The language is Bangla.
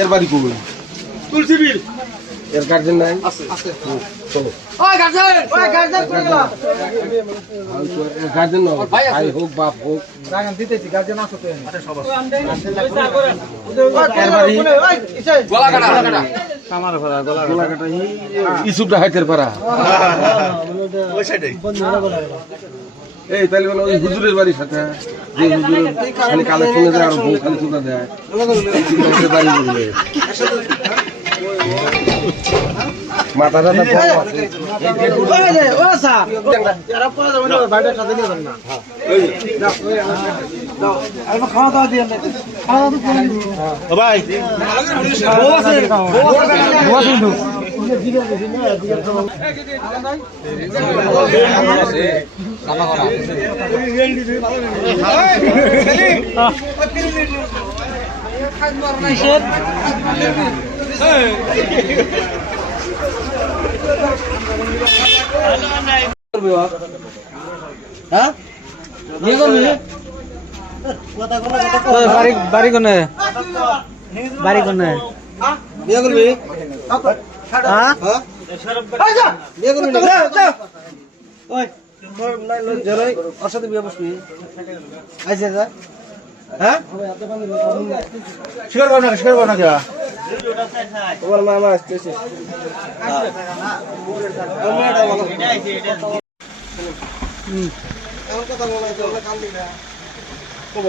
এর বাড়ি কই? তুলসী বিল। এর গার্জেন নাই? আছে আছে। চলো। ওই গার্জেন কই গেল? এর গার্জেন না, ভাই হোক বাপ হোক। রাগান দিতেছি গার্জেন আসো তো। আরে সব আছে। এর বাড়ি ওই ইসে গলাকাটা। আমার ঘর গলা গলাকাটা ইসুপটা হাইতের পাড়া। ওই সাইডে। এই তাহলে বলে ওই হুজুরের বাড়ির সাথে যে হুজুরের খালি কালেকশনে যায় আর বউ খালি চুদা দেয় এই বাড়ি বললে মাথাটা তো বড় আছে ওই যে ও স্যার এরা পড়া যাবে না বাইরের সাথে নিয়ে যান না দাও আর খাওয়া দাওয়া দিয়ে খাওয়া দাওয়া করে ও ভাই বউ আছে বউ আছে বাড়ি কোনে বাড়ি কোনে বিয়ে করবি হ্যাঁ বিয়ে করবি না ওই জরই ওর সাথে বিয়ে বসবি আইছে যা হ্যাঁ শিকার করো না যা তোমার মামা আসতেছে এখন কথা বলা কাম দিনা কব